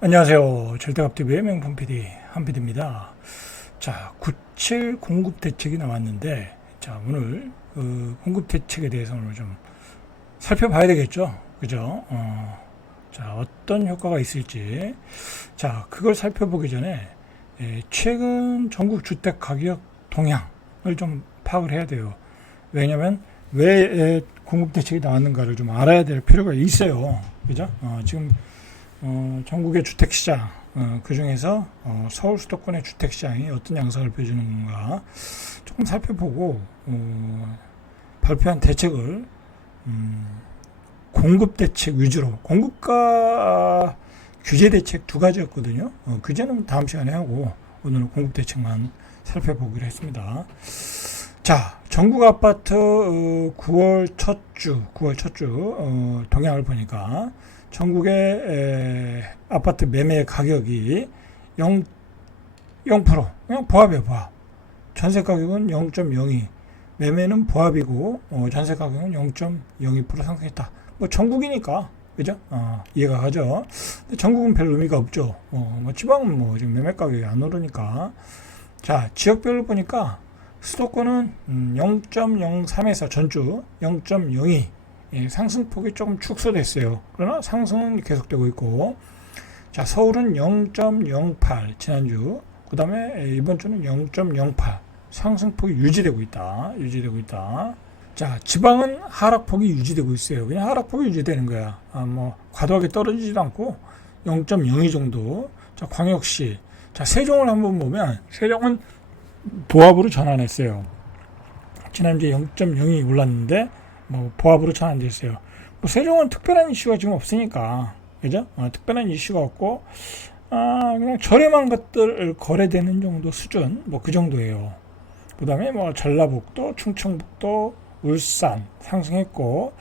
안녕하세요. 절대값TV의 명품 PD 한PD입니다. 자, 97 공급 대책이 나왔는데, 자, 오늘 공급 대책에 대해서 오늘 좀 살펴봐야 되겠죠? 그죠? 자, 어떤 효과가 있을지. 자, 그걸 살펴보기 전에 최근 전국 주택 가격 동향을 좀 파악을 해야 돼요. 왜냐면 왜 공급 대책이 나왔는가를 좀 알아야 될 필요가 있어요. 그죠? 지금 전국의 주택시장, 그 중에서 서울 수도권의 주택시장이 어떤 양상을 보여주는가 조금 살펴보고 발표한 대책을 공급 대책 위주로, 공급과 규제 대책 두 가지였거든요. 규제는 다음 시간에 하고 오늘은 공급 대책만 살펴보기로 했습니다. 자, 전국 아파트 9월 첫 주 동향을 보니까 전국의 아파트 매매 가격이 0%, 그냥 보합이에요, 보합. 전세 가격은 0.02, 매매는 보합이고 전세 가격은 0.02% 상승했다. 뭐 전국이니까, 그죠? 이해가 가죠. 근데 전국은 별 의미가 없죠. 뭐 지방은 뭐 지금 매매 가격이 안 오르니까. 자, 지역별로 보니까 수도권은 0.03에서 전주 0.02, 상승폭이 조금 축소됐어요. 그러나 상승은 계속되고 있고, 자, 서울은 0.08 지난주, 그 다음에 이번 주는 0.08 상승폭이 유지되고 있다. 자, 지방은 하락폭이 유지되고 있어요. 그냥 하락폭이 유지되는 거야. 뭐 과도하게 떨어지지도 않고 0.02 정도. 자, 광역시, 자, 세종을 한번 보면 세종은 보합으로 전환했어요. 지난주에 0.02 올랐는데 뭐 보합으로 전환됐어요. 뭐 세종은 특별한 이슈가 지금 없으니까, 그죠? 특별한 이슈가 없고 그냥 저렴한 것들 거래되는 정도 수준, 뭐 그 정도예요. 그 다음에 뭐 전라북도, 충청북도, 울산 상승했고,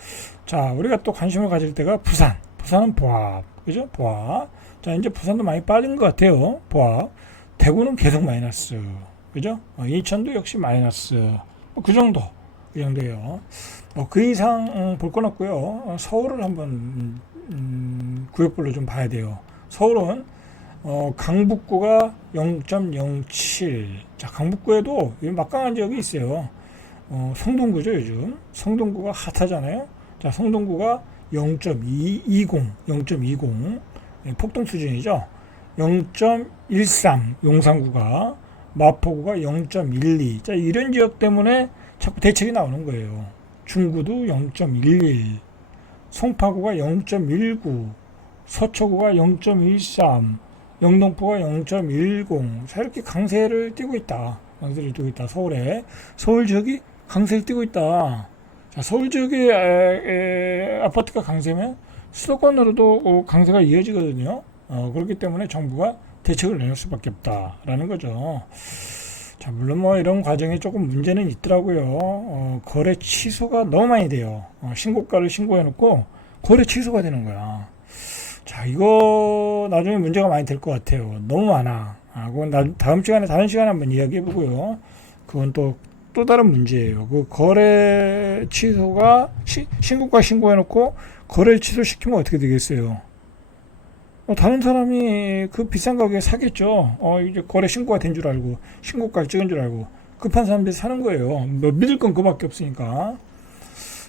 자, 우리가 또 관심을 가질 때가 부산은 보합, 그죠? 보합. 자, 이제 부산도 많이 빠진 것 같아요. 보합. 대구는 계속 마이너스, 그죠? 인천도 역시 마이너스. 뭐 그 정도예요. 그 이상 볼 건 없고요. 서울을 한번 구역별로 좀 봐야 돼요. 서울은 강북구가 0.07. 자, 강북구에도 막강한 지역이 있어요. 성동구죠, 요즘. 성동구가 핫하잖아요. 자, 성동구가 0.20, 폭등 수준이죠. 0.13, 용산구가, 마포구가 0.12. 자, 이런 지역 때문에 자꾸 대책이 나오는 거예요. 중구도 0.11, 송파구가 0.19, 서초구가 0.13, 영등포가 0.10. 자, 이렇게 강세를 띄고 있다. 서울에. 서울 지역이 강세를 띄고 있다. 자, 서울 지역의 아파트가 강세면 수도권으로도 강세가 이어지거든요. 그렇기 때문에 정부가 대책을 내놓을 수밖에 없다라는 거죠. 자, 물론 뭐 이런 과정에 조금 문제는 있더라고요. 거래 취소가 너무 많이 돼요. 신고가를 신고해놓고 거래 취소가 되는 거야. 자, 이거 나중에 문제가 많이 될 것 같아요. 너무 많아. 그건 다음 시간에, 다른 시간에 한번 이야기해 보고요. 그건 또 다른 문제예요. 그 거래 취소가, 신고가 신고해놓고 거래 취소시키면 어떻게 되겠어요? 다른 사람이 그 비싼 가격에 사겠죠. 이제 거래 신고가 된 줄 알고, 신고가를 찍은 줄 알고, 급한 사람들이 사는 거예요. 뭐 믿을 건 그밖에 없으니까.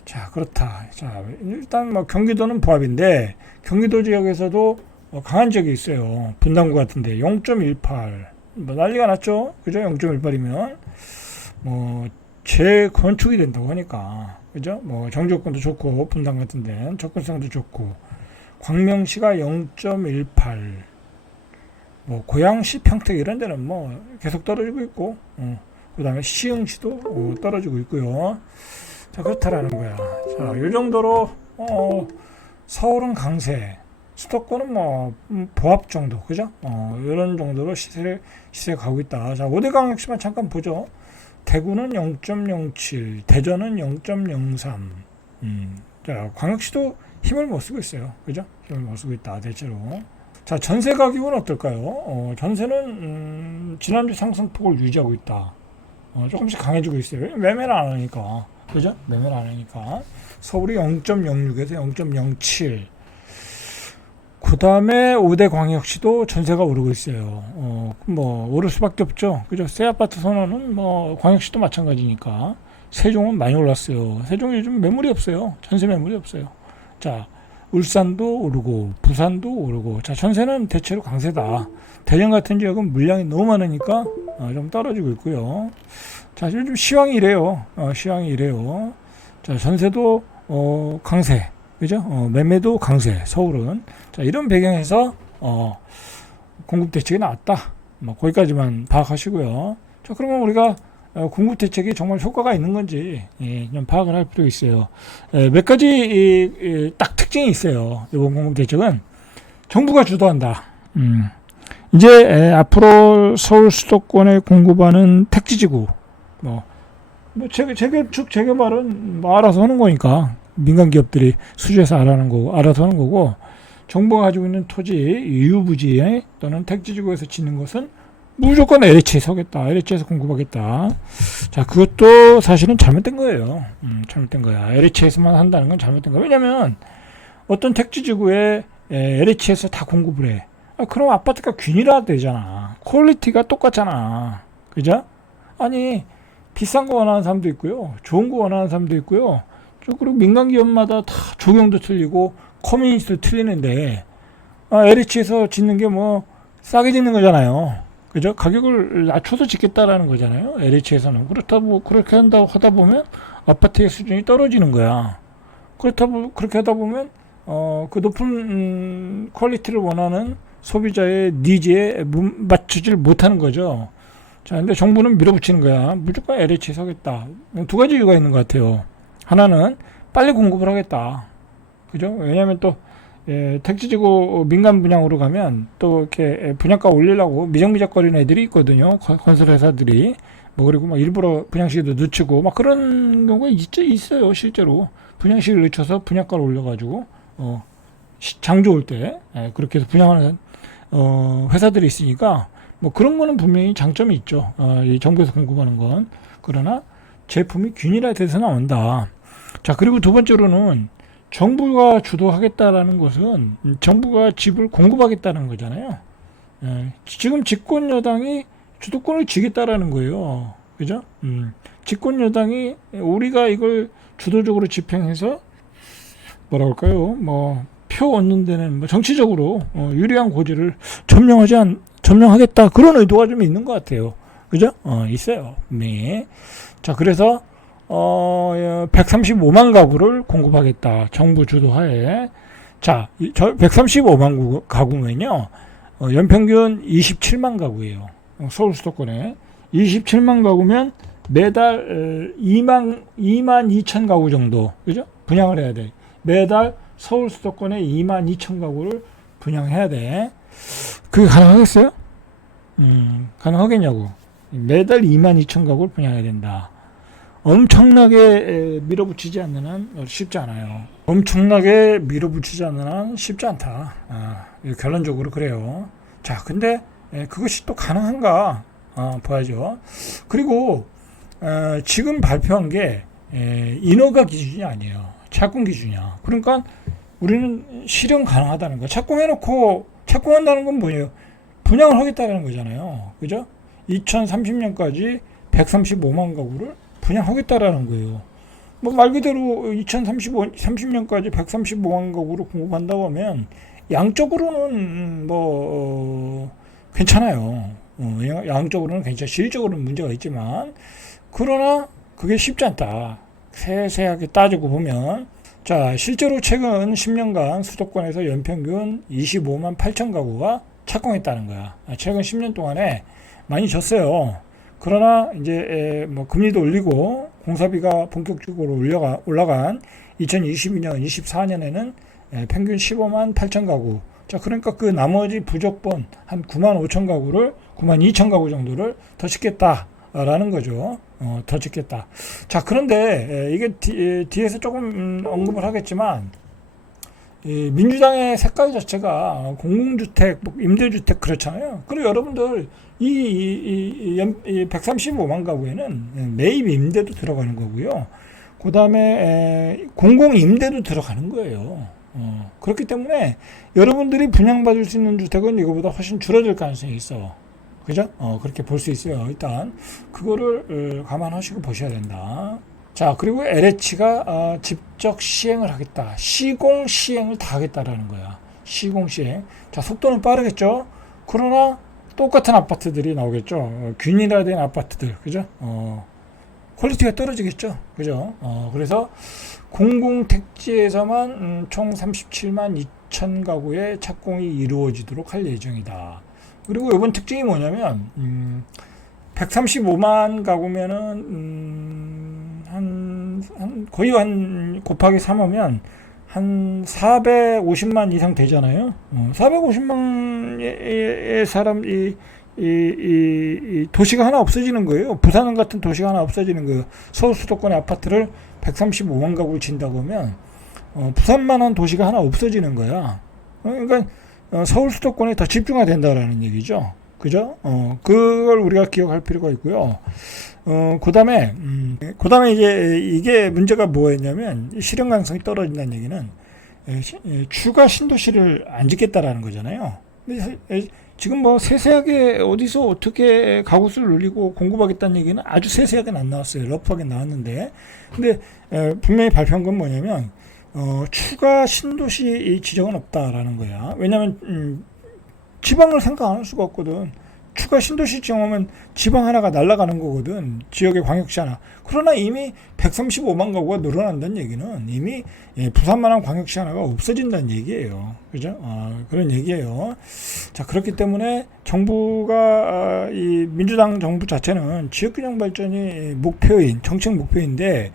자, 그렇다. 자, 일단 뭐 경기도는 보합인데, 경기도 지역에서도 강한 지역이 있어요. 분당구 같은데, 0.18. 뭐 난리가 났죠? 그죠? 0.18이면. 뭐, 재건축이 된다고 하니까. 그죠? 뭐, 정조건도 좋고, 분당 같은 데는 접근성도 좋고, 광명시가 0.18, 뭐 고양시, 평택 이런 데는 뭐 계속 떨어지고 있고, 그 다음에 시흥시도 떨어지고 있고요. 자, 그렇다라는 거야. 자, 이 정도로 서울은 강세, 수도권은 뭐 보합 정도, 그죠? 이런 정도로 시세 가고 있다. 자, 5대 광역시만 잠깐 보죠. 대구는 0.07, 대전은 0.03. 자, 광역시도 힘을 못 쓰고 있어요. 그죠? 힘을 못 쓰고 있다, 대체로. 자, 전세 가격은 어떨까요? 전세는 지난주 상승폭을 유지하고 있다. 조금씩 강해지고 있어요. 매매를 안 하니까. 그죠? 매매를 안 하니까. 서울이 0.06에서 0.07. 그 다음에 5대 광역시도 전세가 오르고 있어요. 뭐 오를 수밖에 없죠. 그죠? 새 아파트 선호는 뭐 광역시도 마찬가지니까. 세종은 많이 올랐어요. 세종이 요즘 매물이 없어요. 전세 매물이 없어요. 자, 울산도 오르고 부산도 오르고. 자, 전세는 대체로 강세다. 대전 같은 지역은 물량이 너무 많으니까 좀 떨어지고 있고요. 자, 요즘 시황이 이래요. 시황이 이래요. 자, 전세도 강세. 그죠? 매매도 강세. 서울은. 자, 이런 배경에서 공급 대책이 나왔다. 뭐 거기까지만 파악하시고요. 자, 그러면 우리가 공급 대책이 정말 효과가 있는 건지 좀 파악을 할 필요가 있어요. 몇 가지 딱 특징이 있어요. 이번 공급 대책은 정부가 주도한다. 이제 앞으로 서울 수도권에 공급하는 택지지구 재개발은 뭐 알아서 하는 거니까 민간 기업들이 수주해서 알아서 하는 거고 정부가 가지고 있는 토지 유부지에 또는 택지지구에서 짓는 것은 무조건 LH에 서겠다. LH에서 공급하겠다. 자, 그것도 사실은 잘못된 거예요. 잘못된 거야. LH에서만 한다는 건 잘못된 거야. 왜냐면 어떤 택지지구에 LH에서 다 공급을 해. 그럼 아파트가 균일화 되잖아. 퀄리티가 똑같잖아. 그죠? 아니, 비싼 거 원하는 사람도 있고요. 좋은 거 원하는 사람도 있고요. 그리고 민간 기업마다 다 조경도 틀리고 커뮤니티도 틀리는데 LH에서 짓는 게 뭐 싸게 짓는 거잖아요. 그죠? 가격을 낮춰서 짓겠다라는 거잖아요. LH에서는. 그렇게 하다 보면 아파트의 수준이 떨어지는 거야. 그렇게 하다 보면 그 높은 퀄리티를 원하는 소비자의 니즈에 맞추질 못하는 거죠. 자, 근데 정부는 밀어붙이는 거야. 무조건 LH에 서겠다. 두 가지 이유가 있는 것 같아요. 하나는 빨리 공급을 하겠다. 그죠? 왜냐하면 또 택지지구 민간 분양으로 가면 또 이렇게 분양가 올리려고 미적미적거리는 애들이 있거든요. 건설회사들이. 뭐 그리고 막 일부러 분양시기도 늦추고 막 그런 경우가 있어요. 실제로. 분양시기를 늦춰서 분양가를 올려가지고 장 좋을 때 그렇게 해서 분양하는 회사들이 있으니까 뭐 그런 거는 분명히 장점이 있죠. 이 정부에서 공급하는 건. 그러나 제품이 균일화돼서 나온다. 자, 그리고 두 번째로는 정부가 주도하겠다라는 것은 정부가 집을 공급하겠다는 거잖아요. 지금 집권 여당이 주도권을 쥐겠다라는 거예요. 그죠? 집권 여당이 우리가 이걸 주도적으로 집행해서 뭐라 할까요? 뭐 표 얻는 데는 뭐 정치적으로 유리한 고지를 점령하겠다 그런 의도가 좀 있는 것 같아요. 그죠? 있어요. 네. 자, 그래서 135만 가구를 공급하겠다. 정부 주도하에. 자, 135만 가구면요. 연평균 27만 가구예요. 서울 수도권에. 27만 가구면 매달 2만 2천 가구 정도. 그죠? 분양을 해야 돼. 매달 서울 수도권에 2만 2천 가구를 분양해야 돼. 그게 가능하겠어요? 가능하겠냐고. 매달 2만 2천 가구를 분양해야 된다. 엄청나게 밀어붙이지 않는 한 쉽지 않아요. 엄청나게 밀어붙이지 않는 한 쉽지 않다. 결론적으로 그래요. 자, 근데 그것이 또 가능한가 봐야죠. 그리고 지금 발표한 게 인허가 기준이 아니에요. 착공 기준이야. 그러니까 우리는 실현 가능하다는 거. 착공한다는 건 뭐예요? 분양을 하겠다는 거잖아요. 그죠? 2030년까지 135만 가구를 분양하겠다라는 거예요. 뭐 말 그대로 2030년까지 135만 가구로 공급한다고 하면 양적으로는 뭐 괜찮아요. 양적으로는 괜찮아. 실질적으로는 문제가 있지만 그러나 그게 쉽지 않다. 세세하게 따지고 보면 자, 실제로 최근 10년간 수도권에서 연평균 25만 8천 가구가 착공했다는 거야. 최근 10년 동안에 많이 졌어요. 그러나 이제 뭐 금리도 올리고 공사비가 본격적으로 올라간 2022년, 24년에는 평균 15만 8천 가구. 자, 그러니까 그 나머지 부족분 한 9만 5천 가구를 9만 2천 가구 정도를 더 짓겠다라는 거죠. 더 짓겠다. 자, 그런데 이게 뒤에서 조금 언급을 하겠지만 민주당의 색깔 자체가 공공주택, 임대주택 그렇잖아요. 그리고 여러분들 이 135만 가구에는 매입 임대도 들어가는 거고요. 그 다음에 공공임대도 들어가는 거예요. 그렇기 때문에 여러분들이 분양받을 수 있는 주택은 이거보다 훨씬 줄어들 가능성이 있어. 그죠? 그렇게 볼 수 있어요. 일단 그거를 감안하시고 보셔야 된다. 자, 그리고 LH가 직접 시행을 하겠다. 시공 시행을 다 하겠다라는 거야. 시공 시행. 자, 속도는 빠르겠죠? 그러나 똑같은 아파트들이 나오겠죠. 균일화된 아파트들. 그죠? 퀄리티가 떨어지겠죠. 그죠? 그래서 공공택지에서만 총 37만 2천 가구의 착공이 이루어지도록 할 예정이다. 그리고 이번 특징이 뭐냐면 135만 가구면은 거의 한 곱하기 3하면 한 450만 이상 되잖아요. 450만의 사람 이 도시가 하나 없어지는 거예요. 부산 같은 도시가 하나 없어지는 거예요. 서울 수도권의 아파트를 135만 가구를 진다고 하면 부산만한 도시가 하나 없어지는 거야. 그러니까 서울 수도권에 더 집중화 된다라는 얘기죠. 그죠? 그걸 우리가 기억할 필요가 있고요. 그 다음에 이제 이게 문제가 뭐였냐면 실현 가능성이 떨어진다는 얘기는 추가 신도시를 안 짓겠다라는 거잖아요. 근데 지금 뭐 세세하게 어디서 어떻게 가구수를 늘리고 공급하겠다는 얘기는 아주 세세하게는 안 나왔어요. 러프하게 나왔는데, 근데 분명히 발표한 건 뭐냐면 추가 신도시 지정은 없다라는 거야. 왜냐하면 지방을 생각 안 할 수가 없거든. 추가 신도시 지정하면 지방 하나가 날아가는 거거든. 지역의 광역시 하나. 그러나 이미 135만 가구가 늘어난다는 얘기는 이미 부산만한 광역시 하나가 없어진다는 얘기예요. 그죠? 그런 얘기예요. 자, 그렇기 때문에 정부가 이 민주당 정부 자체는 지역균형 발전이 목표인 정책 목표인데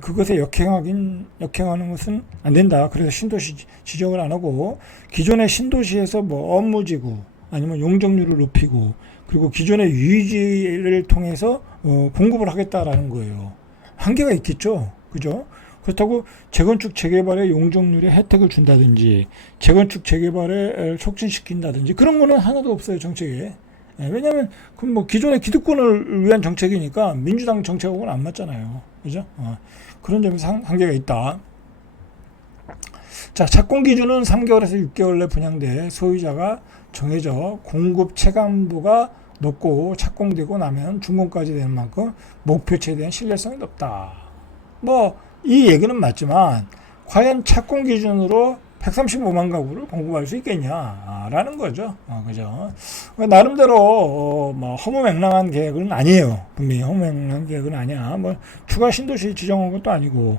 그것에 역행하는 것은 안 된다. 그래서 신도시 지정을 안 하고 기존의 신도시에서 뭐 업무지구 아니면 용적률을 높이고 그리고 기존의 유지를 통해서 공급을 하겠다라는 거예요. 한계가 있겠죠. 그죠? 그렇다고 재건축 재개발의 용적률에 혜택을 준다든지 재건축 재개발에 촉진시킨다든지 그런 거는 하나도 없어요. 정책에. 왜냐하면 그럼 뭐 기존의 기득권을 위한 정책이니까 민주당 정책하고는 안 맞잖아요. 그죠? 그런 점에서 한계가 있다. 자, 착공 기준은 3개월에서 6개월 내 분양돼 소유자가 정해져 공급 체감도가 높고 착공되고 나면 준공까지 되는 만큼 목표치에 대한 신뢰성이 높다. 뭐 이 얘기는 맞지만 과연 착공 기준으로 135만 가구를 공급할 수 있겠냐라는 거죠. 그죠? 나름대로 뭐 허무맹랑한 계획은 아니에요. 분명히 허무맹랑한 계획은 아니야. 뭐 추가 신도시 지정한 것도 아니고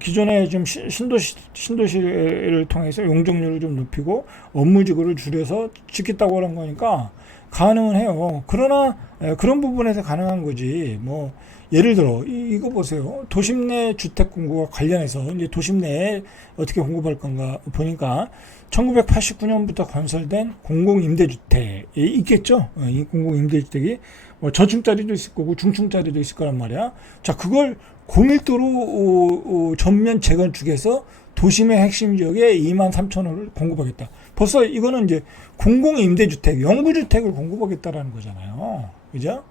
기존에 좀 신도시를 통해서 용적률을 좀 높이고 업무지구를 줄여서 짓겠다고 하는 거니까 가능은 해요. 그러나 그런 부분에서 가능한 거지. 뭐 예를 들어 이거 보세요. 도심 내 주택 공급과 관련해서 이제 도심 내에 어떻게 공급할 건가 보니까 1989년부터 건설된 공공임대주택이 있겠죠. 이 공공임대주택이 뭐 저층짜리도 있을 거고 중층짜리도 있을 거란 말이야. 자, 그걸 고밀도로 전면 재건축해서 도심의 핵심 지역에 2만 3천 호를 공급하겠다. 벌써 이거는 이제 공공임대주택, 영구주택을 공급하겠다라는 거잖아요. 그죠?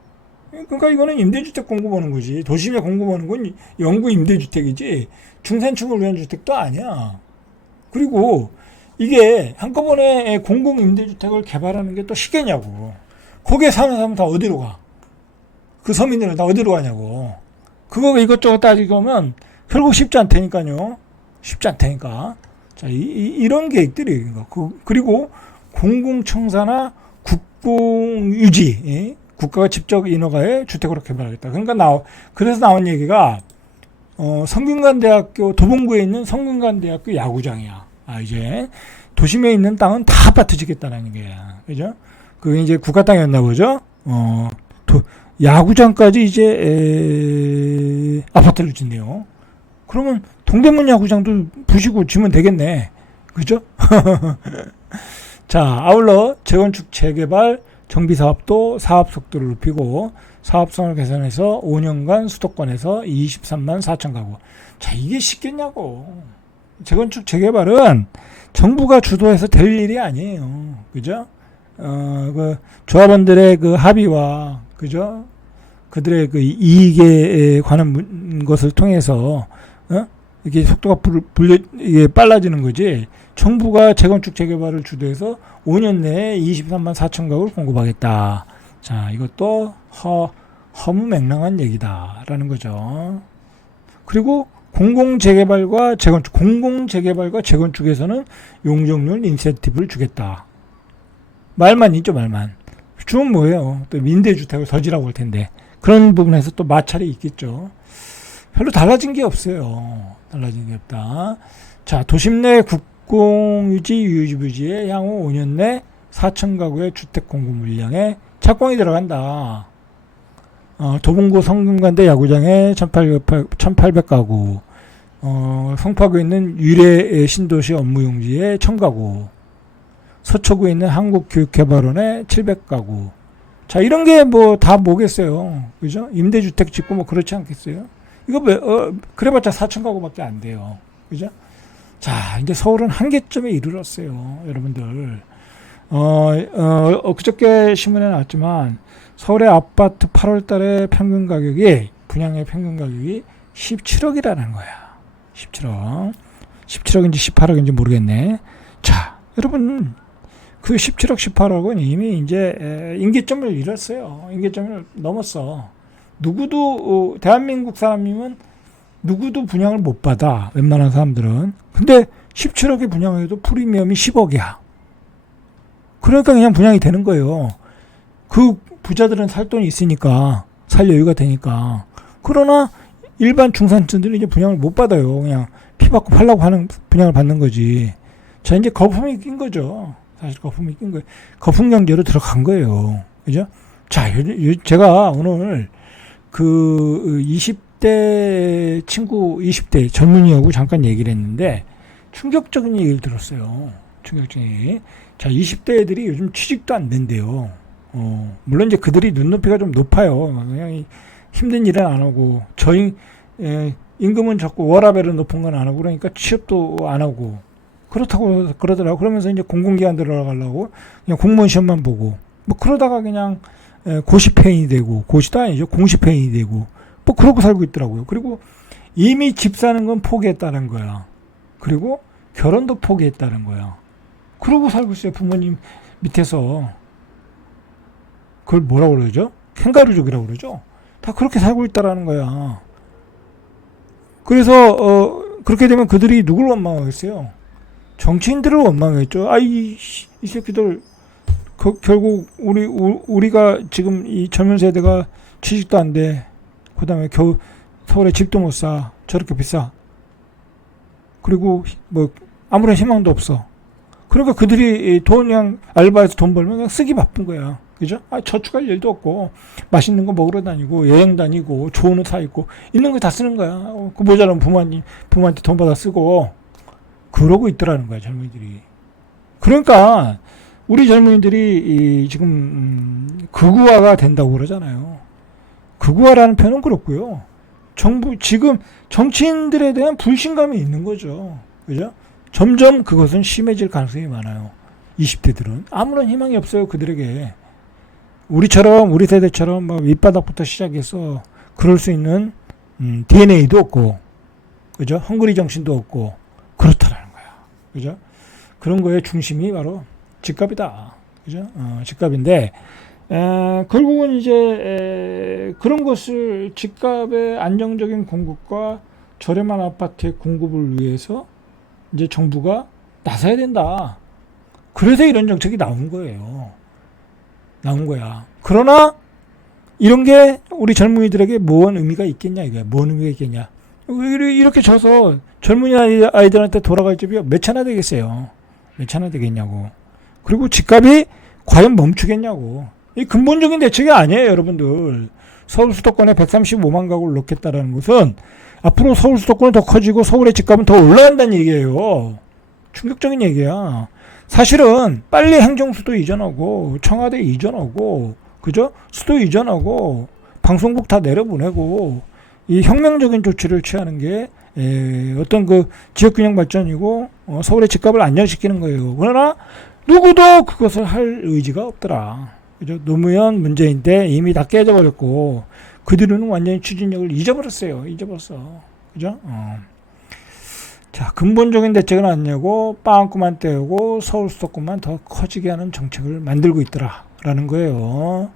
그러니까 이거는 임대주택 공급하는 거지. 도심에 공급하는 건 영구임대주택이지 중산층을 위한 주택도 아니야. 그리고 이게 한꺼번에 공공임대주택을 개발하는 게 또 쉽겠냐고. 거기에 사는 사람은 다 어디로 가? 그 서민들은 다 어디로 가냐고. 그거 이것저것 따지면 결국 쉽지 않다니까요. 쉽지 않다니까. 자, 이런 계획들이 그리고 공공청사나 국공유지, 국가가 직접 인허가에 주택으로 개발하겠다. 그러니까 그래서 나온 얘기가 성균관대학교 도봉구에 있는 성균관대학교 야구장이야. 이제 도심에 있는 땅은 다 아파트 짓겠다는 거야. 그죠? 그게 이제 국가 땅이었나 보죠. 야구장까지 이제 아파트를 짓네요. 그러면 동대문 야구장도 부시고 지면 되겠네. 그죠? 자, 아울러 재건축 재개발 정비사업도 사업 속도를 높이고 사업성을 개선해서 5년간 수도권에서 23만 4천 가구. 자, 이게 쉽겠냐고. 재건축 재개발은 정부가 주도해서 될 일이 아니에요. 그죠? 그 조합원들의 그 합의와 그죠? 그들의 그 이익에 관한 것을 통해서 이게 속도가 이게 빨라지는 거지. 정부가 재건축 재개발을 주도해서 5년 내에 23만 4천 가구를 공급하겠다. 자, 이것도 허무맹랑한 얘기다라는 거죠. 그리고 공공재개발과 재건축에서는 용적률 인센티브를 주겠다. 말만 있죠, 말만. 주면 뭐예요? 또 임대주택을 더 지라고 할 텐데. 그런 부분에서 또 마찰이 있겠죠. 별로 달라진 게 없어요. 달라진 게 없다. 자, 도심 내 국공유지, 유지부지에 향후 5년 내 4천 가구의 주택 공급 물량에 착공이 들어간다. 도봉구 성균관대 야구장에 1800가구, 송파구에 있는 유래 신도시 업무용지에 1000가구, 서초구에 있는 한국교육개발원에 700가구. 자, 이런 게 뭐 다 뭐겠어요. 그죠? 임대주택 짓고 뭐 그렇지 않겠어요? 이거 그래봤자 4,000가구밖에 안 돼요. 그죠? 자, 이제 서울은 한계점에 이르렀어요. 여러분들. 그저께 신문에 나왔지만 서울의 아파트 8월 달에 평균 가격이, 분양의 평균 가격이 17억이라는 거야. 17억. 17억인지 18억인지 모르겠네. 자, 여러분, 그 17억, 18억은 이미 이제 임계점을 잃었어요. 임계점을 넘었어. 누구도, 대한민국 사람이면 누구도 분양을 못 받아. 웬만한 사람들은. 근데 17억에 분양해도 프리미엄이 10억이야. 그러니까 그냥 분양이 되는 거예요. 그 부자들은 살 돈이 있으니까, 살 여유가 되니까. 그러나 일반 중산층들은 이제 분양을 못 받아요. 그냥 피 받고 팔라고 하는 분양을 받는 거지. 자, 이제 거품이 낀 거죠. 사실 거품이 낀 거예요. 거품 경제로 들어간 거예요. 그죠? 자, 제가 오늘 그 20대 친구, 20대 젊은이하고 잠깐 얘기를 했는데 충격적인 얘기를 들었어요. 충격적인 얘기. 자, 20대 애들이 요즘 취직도 안 된대요. 물론 이제 그들이 눈높이가 좀 높아요. 그냥 힘든 일은 안 하고, 임금은 적고 워라밸은 높은 건 안 하고, 그러니까 취업도 안 하고, 그렇다고 그러더라고. 그러면서 이제 공공기관 들어가려고 그냥 공무원 시험만 보고, 뭐 그러다가 그냥 고시페인이 되고, 고시도 아니죠. 공시페인이 되고, 뭐 그러고 살고 있더라고요. 그리고 이미 집 사는 건 포기했다는 거야. 그리고 결혼도 포기했다는 거야. 그러고 살고 있어요. 부모님 밑에서. 그걸 뭐라고 그러죠? 캥가루족이라고 그러죠? 다 그렇게 살고 있다라는 거야. 그래서 그렇게 되면 그들이 누굴 원망하겠어요? 정치인들을 원망했죠. 이 새끼들 결국 우리가 지금 이 젊은 세대가 취직도 안 돼. 그다음에 겨우 서울에 집도 못 사. 저렇게 비싸. 그리고 뭐 아무런 희망도 없어. 그러니까 그들이 그냥 알바해서 돈 벌면 그냥 쓰기 바쁜 거야. 그죠? 저축할 일도 없고, 맛있는 거 먹으러 다니고, 여행 다니고, 좋은 옷 사 입고, 있는 거 다 쓰는 거야. 그 모자라면 부모한테 돈 받아 쓰고, 그러고 있더라는 거야, 젊은이들이. 그러니까, 우리 젊은이들이 지금, 극우화가 된다고 그러잖아요. 극우화라는 표현은 그렇고요. 지금 정치인들에 대한 불신감이 있는 거죠. 그죠? 점점 그것은 심해질 가능성이 많아요. 20대들은. 아무런 희망이 없어요, 그들에게. 우리 세대처럼 뭐 밑바닥부터 시작해서 그럴 수 있는 DNA도 없고, 그죠? 헝그리 정신도 없고, 그렇다라는 거야. 그죠? 그런 거의 중심이 바로 집값이다. 그죠? 집값인데, 결국은 이제 그런 것을 집값의 안정적인 공급과 저렴한 아파트의 공급을 위해서 이제 정부가 나서야 된다. 그래서 이런 정책이 나온 거예요. 나온 거야. 그러나 이런 게 우리 젊은이들에게 뭔 의미가 있겠냐 이거야. 뭔 의미가 있겠냐. 이렇게 져서 젊은이 아이들한테 돌아갈 집이 몇 차나 되겠어요. 몇 차나 되겠냐고. 그리고 집값이 과연 멈추겠냐고. 이 근본적인 대책이 아니에요, 여러분들. 서울 수도권에 135만 가구를 넣겠다라는 것은 앞으로 서울 수도권은 더 커지고 서울의 집값은 더 올라간다는 얘기예요. 충격적인 얘기야. 사실은 빨리 행정수도 이전하고 청와대 이전하고 그죠? 수도 이전하고 방송국 다 내려보내고 이 혁명적인 조치를 취하는 게 어떤 그 지역균형 발전이고 서울의 집값을 안정시키는 거예요. 그러나 누구도 그것을 할 의지가 없더라. 그죠? 노무현, 문재인 때 이미 다 깨져버렸고 그들은 완전히 추진력을 잊어버렸어요. 잊어버렸어. 그죠? 자, 근본적인 대책은 아니냐고 빵꾸만 떼우고 서울 수도권만 더 커지게 하는 정책을 만들고 있더라라는 거예요.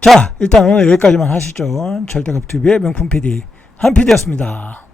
자, 일단 오늘 여기까지만 하시죠. 절대값TV의 명품 PD 한 PD였습니다.